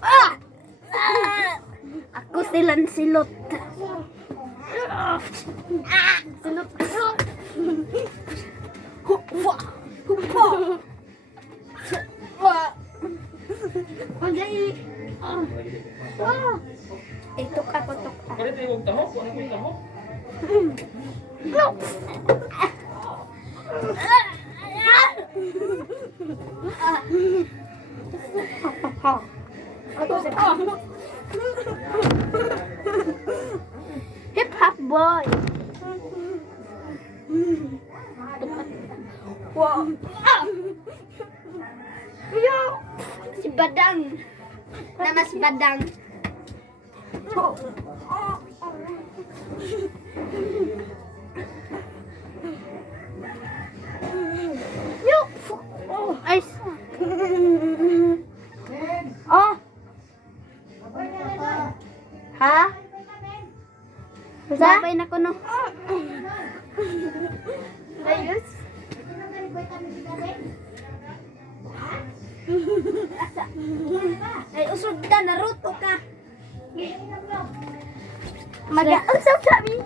Ah! Ako silang silot. Silot. Ito ka ko to. Palit yung taho, ano yung taho? Hip hop boy. Wow. Si Badang. Nama si Badang. Yuk. Ay. Oh. Ha? Sabay na ko no. Ayos. Ay, usod ka, Naruto ka. Mag-usap kami.